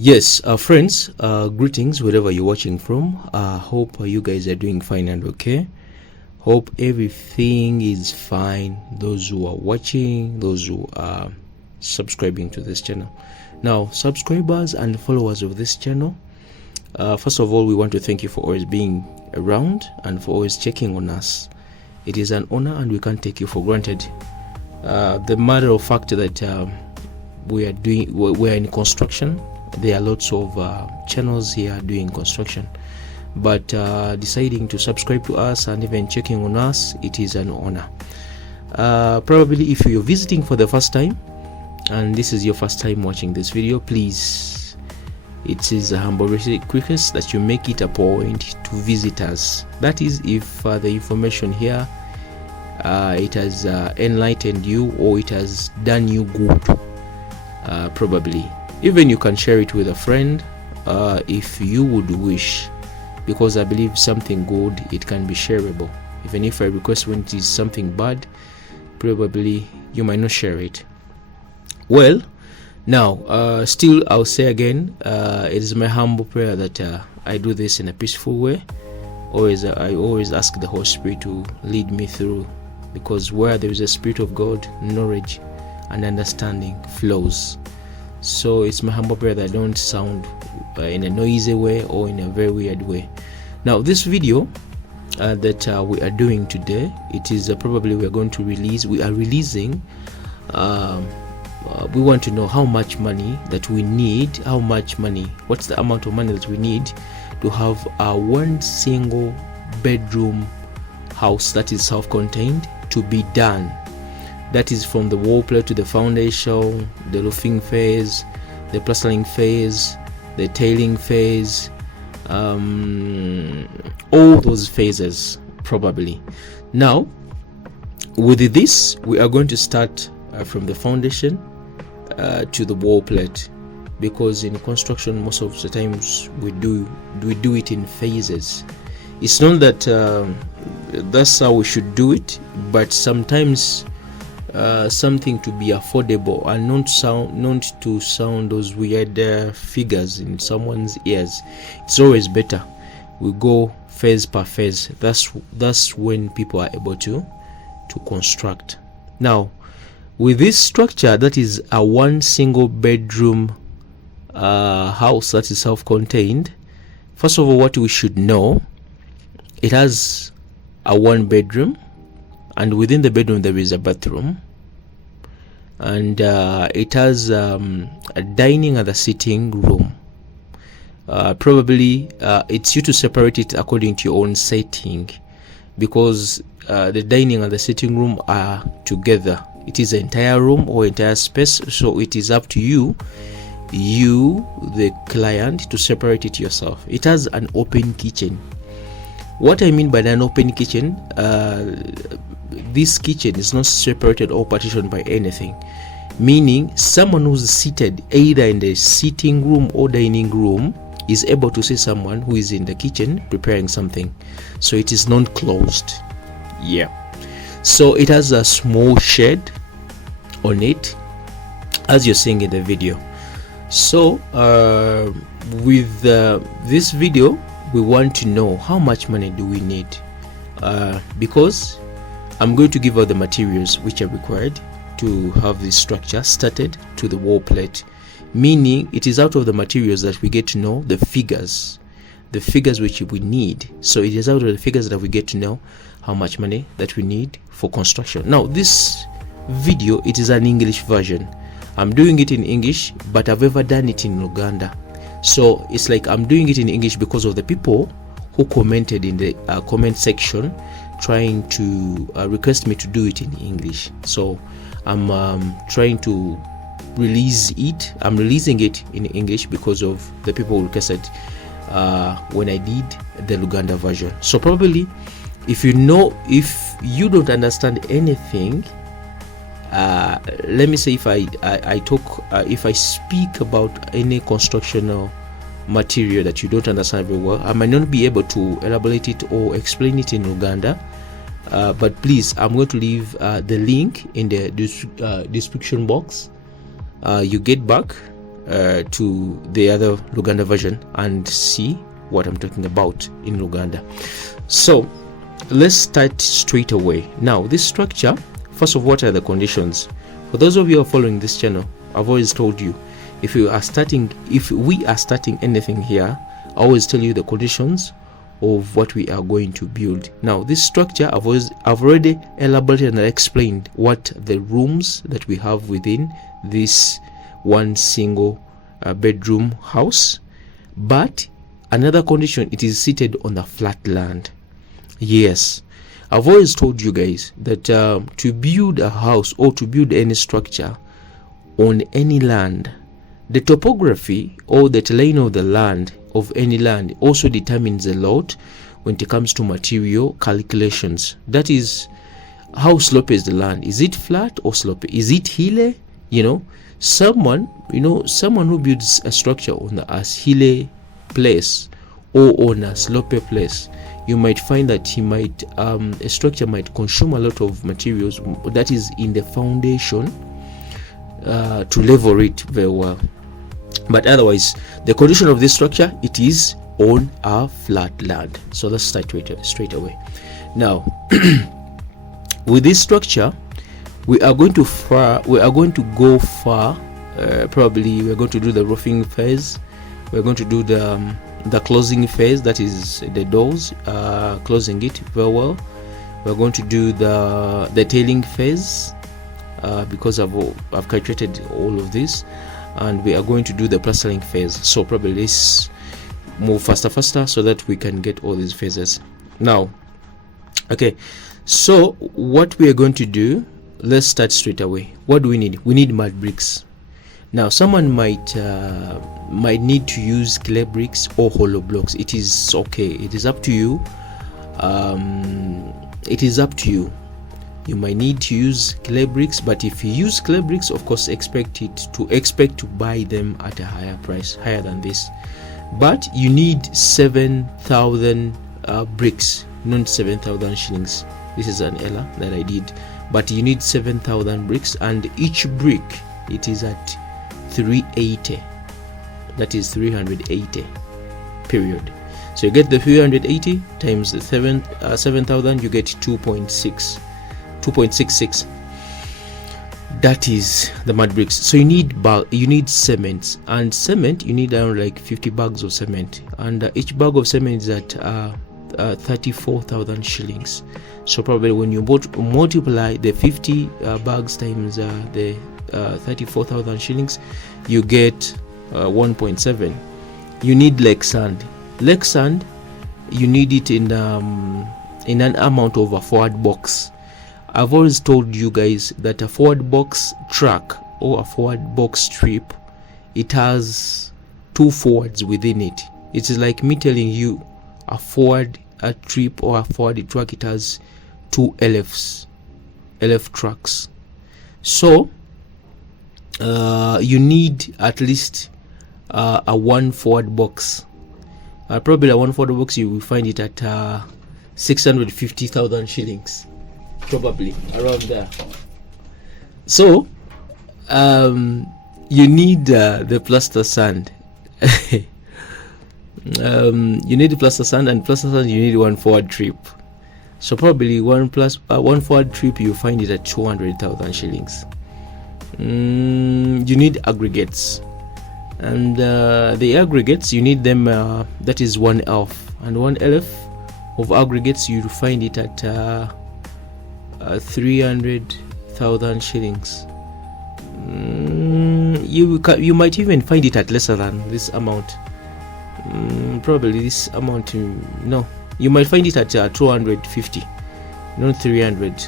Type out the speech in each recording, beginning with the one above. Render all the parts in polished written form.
Yes, friends, greetings wherever you're watching from. Hope you guys are doing fine and okay. Hope everything is fine. Those who are watching, those who are subscribing to this channel. Now, subscribers and followers of this channel, first of all, we want to thank you for always being around and for always checking on us. It is an honor and we can't take you for granted. The matter of fact that we're in construction. There are lots of channels here doing construction, but deciding to subscribe to us and even checking on us, it is an honor. Probably if you're visiting for the first time and this is your first time watching this video, please, it is a humble request that you make it a point to visit us. That is, if the information here it has enlightened you or it has done you good, probably even you can share it with a friend if you would wish, because I believe something good, it can be shareable. Even if I request when it is something bad, probably you might not share it. Well, now still I'll say again, it is my humble prayer that I do this in a peaceful way. I always ask the Holy Spirit to lead me through, because where there is a Spirit of God, knowledge and understanding flows. So it's my humble prayer that I don't sound in a noisy way or in a very weird way. Now, this video that we are doing today, it is probably we are releasing we want to know how much money that we need, what's the amount of money that we need to have one single bedroom house that is self-contained to be done. That is from the wall plate to the foundation, the roofing phase, the plastering phase, the tailing phase, all those phases probably. Now, with this, we are going to start from the foundation to the wall plate, because in construction most of the times we do it in phases. It's not that that's how we should do it, but sometimes something to be affordable and not to sound those weird figures in someone's ears. It's always better we go phase per phase. That's when people are able to construct. Now, with this structure that is a one single bedroom house that is self-contained, first of all, what we should know, it has a one bedroom, and within the bedroom there is a bathroom, and it has a dining and a sitting room. Probably it's you to separate it according to your own setting, because the dining and the sitting room are together. It is an entire room or entire space, so it is up to you the client, to separate it yourself. It has an open kitchen. What I mean by an open kitchen, this kitchen is not separated or partitioned by anything, meaning someone who's seated either in the sitting room or dining room is able to see someone who is in the kitchen preparing something. So it is not closed. Yeah. So it has a small shed on it, as you're seeing in the video. So with this video, we want to know how much money do we need, because I'm going to give out the materials which are required to have this structure started to the wall plate, meaning it is out of the materials that we get to know the figures which we need. So it is out of the figures that we get to know how much money that we need for construction. Now, this video, it is an English version. I'm doing it in English, but I've ever done it in Uganda. So it's like I'm doing it in English because of the people who commented in the comment section trying to request me to do it in English. So I'm trying to release it. I'm releasing it in English because of the people who requested when I did the Luganda version. So probably if you don't understand anything, let me say, if I speak about any constructional material that you don't understand very well, I might not be able to elaborate it or explain it in Uganda, but please, I'm going to leave the link in the description box. You get back to the other Luganda version and see what I'm talking about in Luganda. So let's start straight away. Now, this structure, first of all, what are the conditions? For those of you who are following this channel, I've always told you, if we are starting anything here, I always tell you the conditions of what we are going to build. Now, this structure, I've already elaborated and explained what the rooms that we have within this one single bedroom house. But another condition, it is seated on the flat land. Yes, I've always told you guys that to build a house or to build any structure on any land, the topography or the terrain of the land, of any land, also determines a lot when it comes to material calculations. That is, how slopey is the land? Is it flat or slopey? Is it hilly? Someone who builds a structure on a hilly place or on a slopey place, you might find that a structure might consume a lot of materials, that is in the foundation, to level it very well. But otherwise, the condition of this structure, it is on a flat land. So let's start straight away. Now, with this structure, we are going to go far. Probably we're going to do the roofing phase. We're going to do the closing phase, that is the doors, closing it very well. We're going to do the tailing phase, because I've calculated all of this, and we are going to do the plastering phase. So probably let's move faster so that we can get all these phases. Now, okay, so what we are going to do, let's start straight away. What do we need? We need mud bricks. Now, someone might need to use clay bricks or hollow blocks. It is okay. It is up to you. You might need to use clay bricks, but if you use clay bricks, of course, expect to buy them at a higher price, higher than this. But you need 7,000 bricks, not 7,000 shillings. This is an error that I did. But you need 7,000 bricks, and each brick, it is at 380. That is 380. Period. So you get the 380 times the 7,000, you get 2.66. That is the mud bricks. So you need cement, and cement you need around like 50 bags of cement, and each bag of cement is at 34,000 shillings. So probably when you multiply the 50 bags times the 34,000 shillings, you get 1.7. You need lake sand. Lake sand, you need it in an amount of a forward box. I've always told you guys that a forward box truck or a forward box strip, it has 2 forwards within it. It is like me telling you a trip or a forward truck, it has 2 LF trucks. So you need at least a 1 forward box. Probably a 1 forward box, you will find it at 650,000 shillings. Probably around there. So you need the plaster sand. You need the plaster sand, and plaster sand you need 1 forward trip. So probably 1 forward trip, you find it at 200,000 shillings. You need aggregates, and the aggregates you need them, that is 1 elf, and 1 elf of aggregates you find it at 300,000 shillings. You might even find it at lesser than this amount. Probably this amount, no, you might find it at 250, not 300.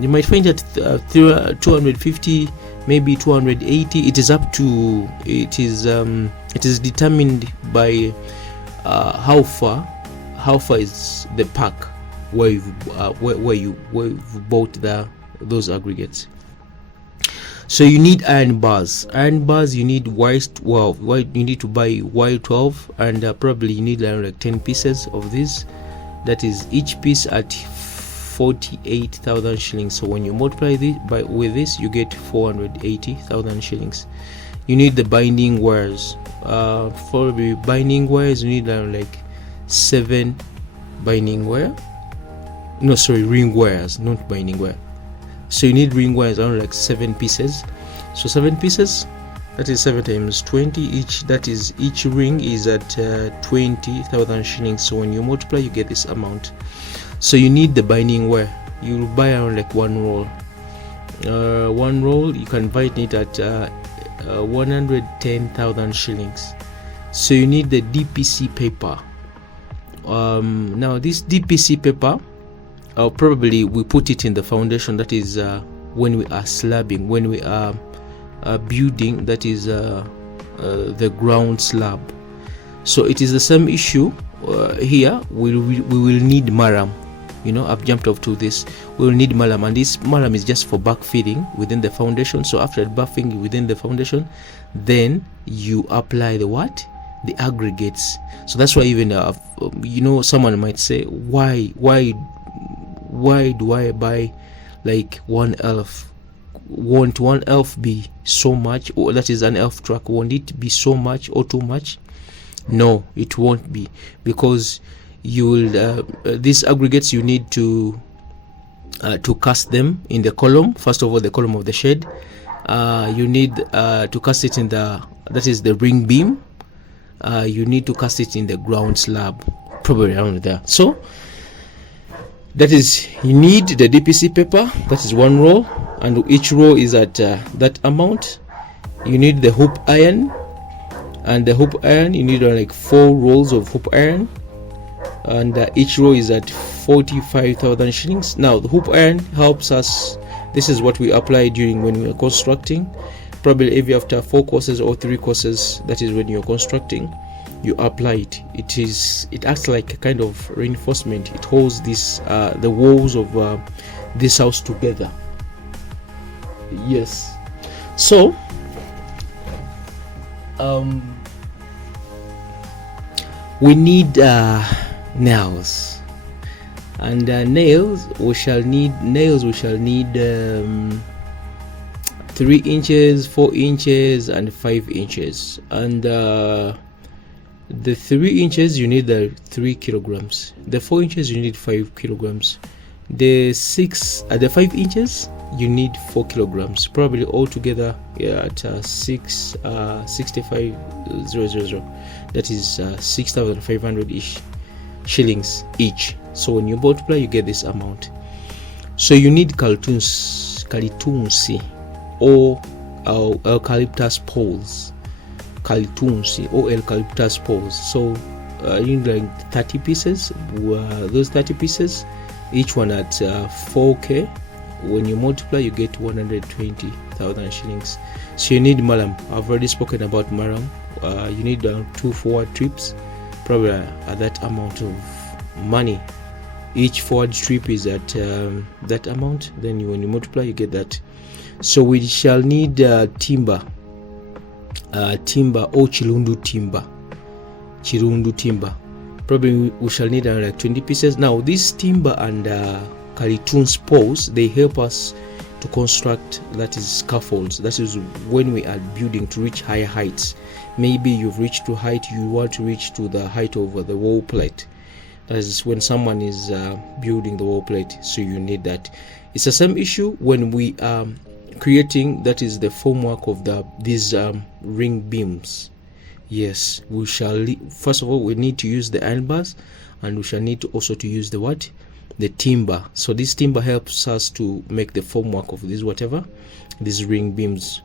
You might find it at 250, maybe 280. It is up to, it is determined by how far is the park where you've bought those aggregates. So you need iron bars. Iron bars you need you need to buy Y12, and probably you need like 10 pieces of this. That is each piece at 48,000 shillings. So when you multiply this with this, you get 480,000 shillings. you need the binding wires. For the binding wires, you need like 7 binding wire. No, sorry, ring wires, not binding wire. So you need ring wires around like 7 pieces. So 7 pieces, that is 7 times 20 each. That is, each ring is at 20,000 shillings. So when you multiply, you get this amount. So you need the binding wire. You will buy around like 1 roll. 1 roll, you can buy it at 110,000 shillings. So you need the DPC paper. Now this DPC paper, probably we put it in the foundation. That is when we are slabbing, when we are building, that is the ground slab. So it is the same issue here. We will need maram. You know, I've jumped up to this. We will need malam, and this malam is just for backfilling within the foundation. So after backfilling within the foundation, then you apply the what? The aggregates. So that's why even you know, someone might say, why do I buy like 1 elf? Won't 1 elf be so much? Or that is an elf truck, won't it be so much or too much? No, it won't be, because you will these aggregates, you need to cast them in the column. First of all, the column of the shed, you need to cast it in the, that is the ring beam. You need to cast it in the ground slab, probably around there. So that is, you need the DPC paper. That is 1 roll, and each roll is at that amount. You need the hoop iron, and the hoop iron, you need like 4 rolls of hoop iron, and each row is at 45,000 shillings. Now the hoop iron helps us. This is what we apply during when we are constructing. Probably every after 4 courses or 3 courses, that is when you're constructing, you apply it. It acts like a kind of reinforcement. It holds this the walls of this house together. Yes. So we need nails, and nails we shall need 3 inches, 4 inches, and 5 inches. And the 3 inches, you need 3 kilograms. The 4 inches, you need 5 kilograms. The 5 inches, you need 4 kilograms. Probably altogether, at 65,000. That is 6,500 ish shillings each. So when you multiply, you get this amount. So you need kalitunsi or eucalyptus poles. Kalitunsi or eucalyptus poles. So you need like 30 pieces. Those 30 pieces, each one at 4k. When you multiply, you get 120,000 shillings. So you need maram. I've already spoken about maram. You need 2 forward trips, probably at that amount of money. Each forward trip is at that amount. Then when you multiply, you get that. So we shall need timber or chirundu timber. Probably we shall need like 20 pieces. Now this timber and Kalitun poles, they help us to construct, that is scaffolds. That is when we are building to reach higher heights. Maybe you've reached to height, you want to reach to the height of the wall plate. That is when someone is building the wall plate, so you need that. It's the same issue when we are creating, that is the formwork of these ring beams. Yes, we shall first of all we need to use the iron bars, and we shall need to also to use the what? The timber. So this timber helps us to make the formwork of these ring beams.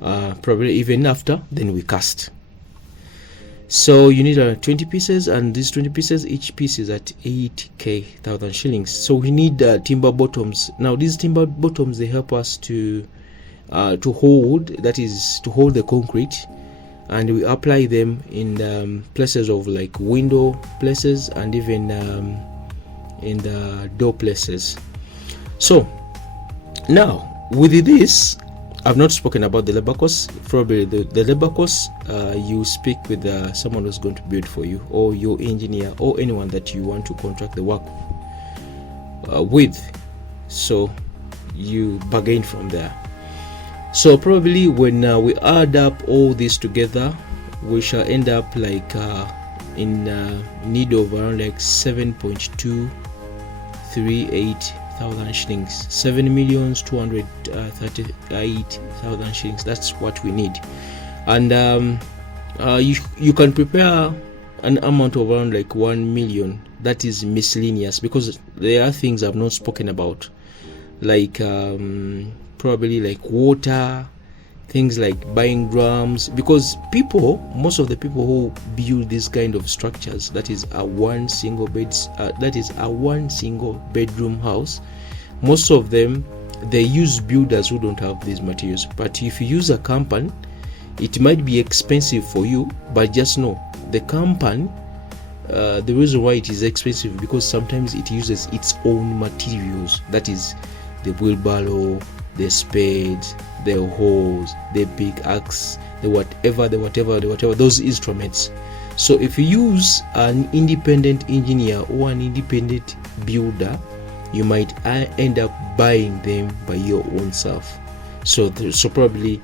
Probably even after, then we cast. So you need 20 pieces, and these 20 pieces, each piece is at 8,000 shillings. So we need timber bottoms. Now these timber bottoms, they help us to hold, that is to hold the concrete, and we apply them in places of like window places, and even in the door places. So now with this, I've not spoken about the labor cost. Probably the labor cost, you speak with someone who's going to build for you, or your engineer, or anyone that you want to contract the work with. So you bargain from there. So probably when we add up all this together, we shall end up like in need of around like 7.238 thousand shillings, 7,238,000 shillings. That's what we need. And you can prepare an amount of around like 1 million. That is miscellaneous, because there are things I've not spoken about, like probably like water, things like buying drums, because most of the people who build this kind of structures, that is a one single bedroom house, most of them, they use builders who don't have these materials. But if you use a company, it might be expensive for you, but just know the company, the reason why it is expensive, because sometimes it uses its own materials, that is the wheelbarrow, the spade, the hose, the big axe, the whatever, those instruments. So if you use an independent engineer or an independent builder, you might end up buying them by your own self. So probably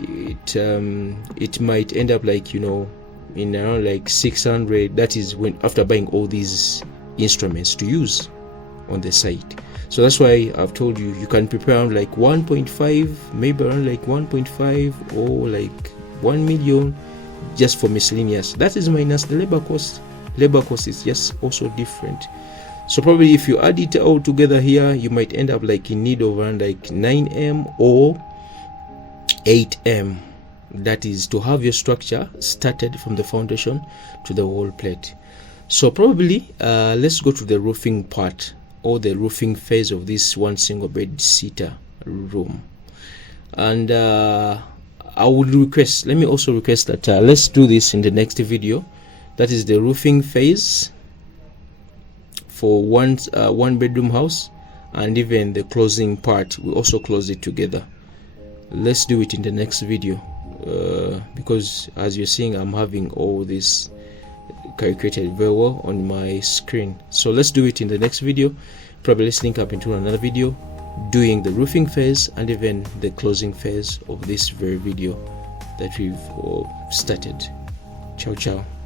it might end up like, in around like 600. That is when, after buying all these instruments to use on the site. So that's why I've told you can prepare around like 1.5, maybe around like 1.5 or like 1 million just for miscellaneous. That is minus the labor cost. Labor cost is just also different. So probably if you add it all together here, you might end up like in need of around like 9M or 8M. That is to have your structure started from the foundation to the wall plate. So probably let's go to the roofing part, or the roofing phase of this one single bed sitter room. And I would request, let me also request that let's do this in the next video. That is the roofing phase for one bedroom house, and even the closing part, we also close it together. Let's do it in the next video, because as you're seeing, I'm having all this calculated very well on my screen. So let's do it in the next video. Probably let's link up into another video doing the roofing phase and even the closing phase of this very video that we've started. Ciao ciao.